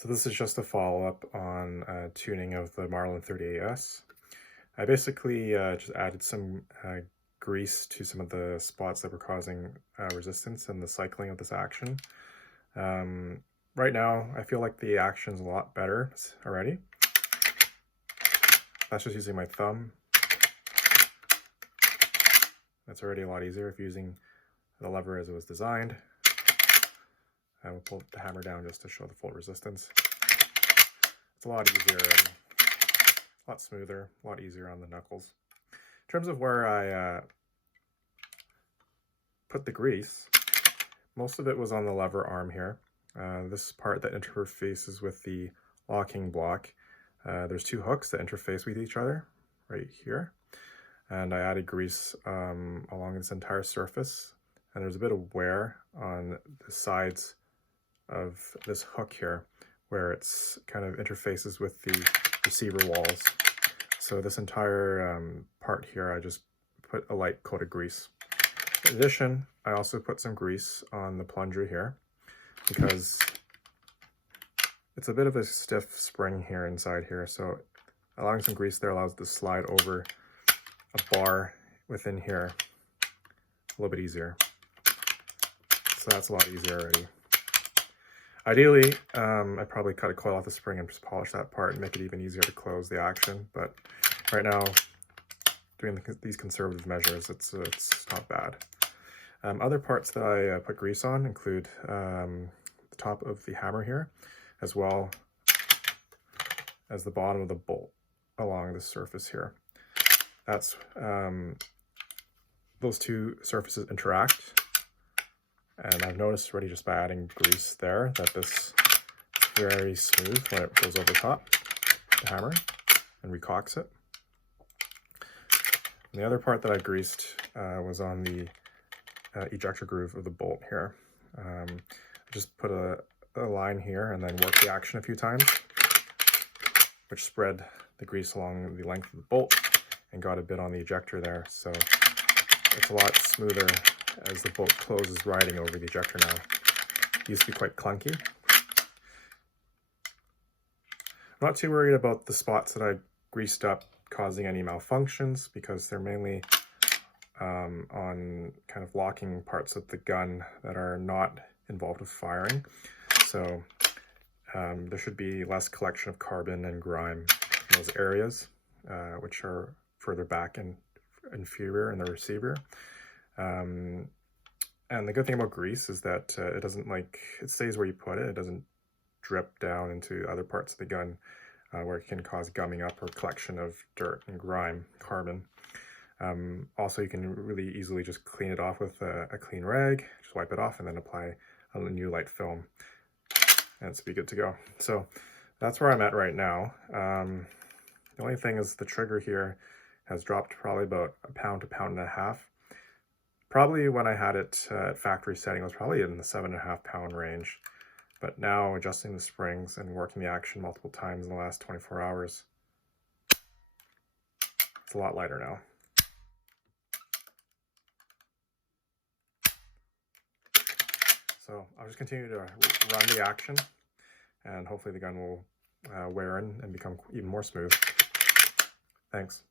So this is just a follow-up on tuning of the Marlin 38S. I basically just added some grease to some of the spots that were causing resistance in the cycling of this action. Right now, I feel like the action's a lot better already. That's just using my thumb. That's already a lot easier if using the lever as it was designed. I will pull the hammer down just to show the full resistance. It's a lot easier and a lot smoother, a lot easier on the knuckles. In terms of where I put the grease, most of it was on the lever arm here. This part that interfaces with the locking block. There's two hooks that interface with each other right here. And I added grease along this entire surface. And there's a bit of wear on the sides of this hook here where it's kind of interfaces with the receiver walls. So this entire part here, I just put a light coat of grease. In addition, I also put some grease on the plunger here because it's a bit of a stiff spring here inside here. So allowing some grease there allows it to slide over a bar within here a little bit easier. So that's a lot easier already. Ideally, I'd probably cut a coil off the spring and just polish that part and make it even easier to close the action. But right now, doing these conservative measures, it's not bad. Other parts that I put grease on include the top of the hammer here, as well as the bottom of the bolt along the surface here. That's those two surfaces interact. And I've noticed already just by adding grease there that this is very smooth when it goes over top the hammer and recocks it. And the other part that I greased was on the ejector groove of the bolt here. I just put a line here and then worked the action a few times, which spread the grease along the length of the bolt and got a bit on the ejector there. So it's a lot smoother as the bolt closes riding over the ejector now. It used to be quite clunky. I'm not too worried about the spots that I greased up causing any malfunctions because they're mainly on kind of locking parts of the gun that are not involved with firing. So there should be less collection of carbon and grime in those areas, which are further back and inferior in the receiver. And the good thing about grease is that it doesn't it stays where you put it. It doesn't drip down into other parts of the gun where it can cause gumming up or collection of dirt and grime, carbon. Also, you can really easily just clean it off with a clean rag, just wipe it off and then apply a new light film and it's be good to go. So that's where I'm at right now. The only thing is the trigger here has dropped probably about a pound to pound and a half. Probably when I had it at factory setting, it was probably in the 7.5 pound range. But now adjusting the springs and working the action multiple times in the last 24 hours, it's a lot lighter now. So I'll just continue to run the action and hopefully the gun will wear in and become even more smooth. Thanks.